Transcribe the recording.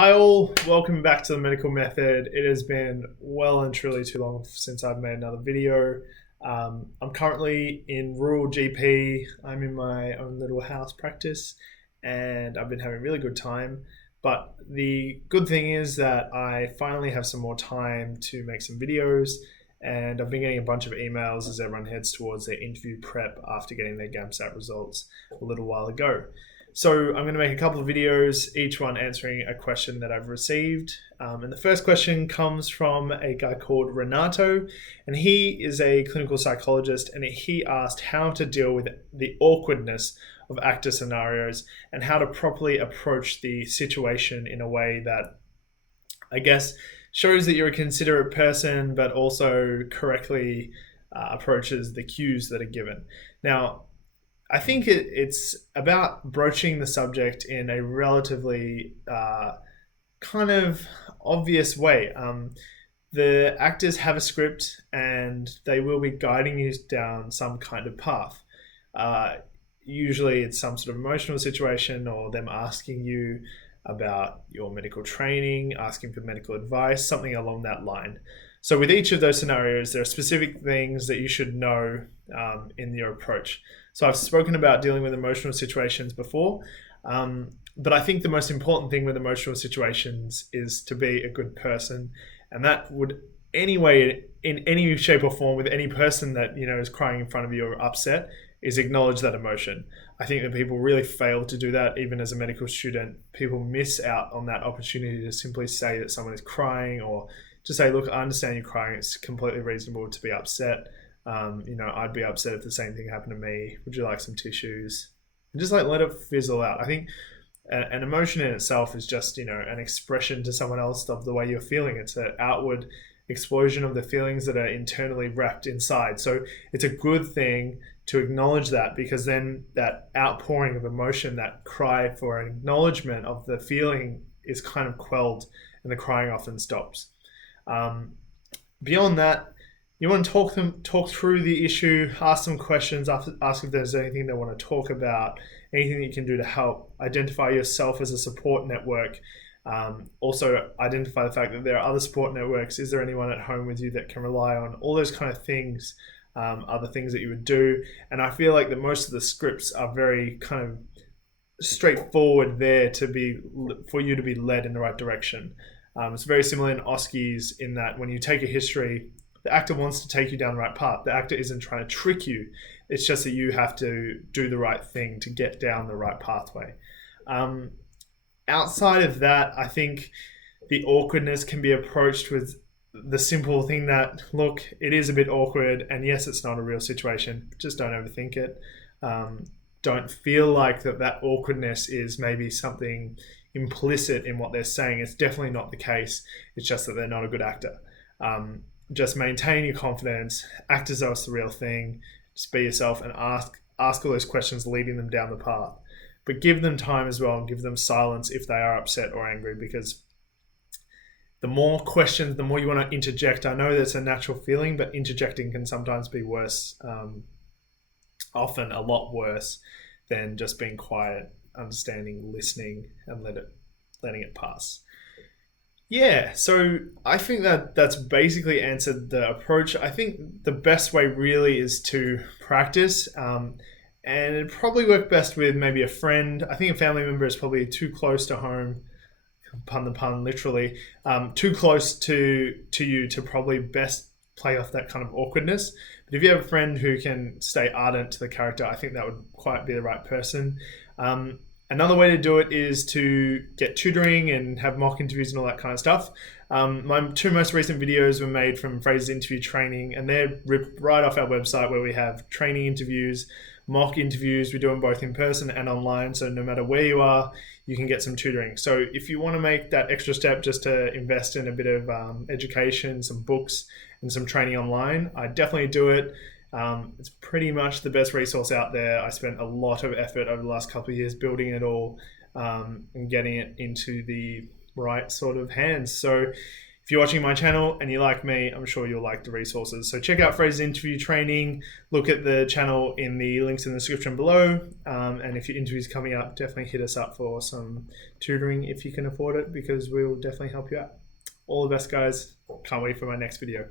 Hi all, welcome back to the medical method. It has been well and truly too long since I've made another video. I'm currently in rural GP. I'm in my own little house practice and I've been having a really good time. But the good thing is that I finally have some more time to make some videos, and I've been getting a bunch of emails as everyone heads towards their interview prep after getting their GAMSAT results a little while ago. So I'm going to make a couple of videos, each one answering a question that I've received. And the first question comes from a guy called Renato, and he is a clinical psychologist, and he asked how to deal with the awkwardness of actor scenarios and how to properly approach the situation in a way that, I guess, shows that you're a considerate person, but also correctly approaches the cues that are given. Now, I think it's about broaching the subject in a relatively kind of obvious way. The actors have a script and they will be guiding you down some kind of path. Usually it's some sort of emotional situation or them asking you about your medical training, asking for medical advice, something along that line. So with each of those scenarios, there are specific things that you should know in your approach. So I've spoken about dealing with emotional situations before, but I think the most important thing with emotional situations is to be a good person, and that would anyway, in any shape or form, with any person that is crying in front of you or upset, is acknowledge that emotion. I think that people really fail to do that. Even as a medical student, people miss out on that opportunity to simply say that someone is crying, or to say, look, I understand you're crying. It's completely reasonable to be upset. I'd be upset if the same thing happened to me. Would you like some tissues? And just let it fizzle out. I think an emotion in itself is just, an expression to someone else of the way you're feeling. It's an outward explosion of the feelings that are internally wrapped inside. So it's a good thing to acknowledge that, because then that outpouring of emotion, that cry for an acknowledgement of the feeling, is kind of quelled and the crying often stops. Beyond that, you want to talk through the issue, ask some questions, ask if there's anything they want to talk about, anything that you can do to help. Identify yourself as a support network. Also identify the fact that there are other support networks. Is there anyone at home with you that can rely on? All those kind of things are the things that you would do. And I feel like that most of the scripts are very kind of straightforward there for you to be led in the right direction. It's very similar in OSCEs in that when you take a history, the actor wants to take you down the right path. The actor isn't trying to trick you. It's just that you have to do the right thing to get down the right pathway. Outside of that, I think the awkwardness can be approached with the simple thing that, look, it is a bit awkward, and yes, it's not a real situation. Just don't overthink it. Don't feel like that awkwardness is maybe something implicit in what they're saying. It's definitely not the case. It's just that they're not a good actor. Just maintain your confidence, act as though it's the real thing, just be yourself, and ask all those questions leading them down the path. But give them time as well, and give them silence if they are upset or angry, because the more questions, the more you want to interject. I know that's a natural feeling, but interjecting can sometimes be worse, often a lot worse than just being quiet, understanding, listening, and letting it pass. Yeah, so I think that's basically answered the approach. I think the best way really is to practice, and it'd probably work best with maybe a friend. I think a family member is probably too close to home, pun the pun, literally, too close to you to probably best play off that kind of awkwardness. But if you have a friend who can stay ardent to the character, I think that would quite be the right person. Another way to do it is to get tutoring and have mock interviews and all that kind of stuff. My two most recent videos were made from Fraser's interview training, and they're ripped right off our website, where we have training interviews, mock interviews. We do them both in person and online, so no matter where you are, you can get some tutoring. So if you want to make that extra step just to invest in a bit of education, some books, and some training online, I definitely do it. It's pretty much the best resource out there. I spent a lot of effort over the last couple of years building it all, and getting it into the right sort of hands. So if if you're watching my channel and you like me, I'm sure you'll like the resources. So check out Fraser's interview training, look at the channel in the links in the description below. And if your interview's coming up, definitely hit us up for some tutoring if you can afford it, because we'll definitely help you out. All the best, guys. Can't wait for my next video.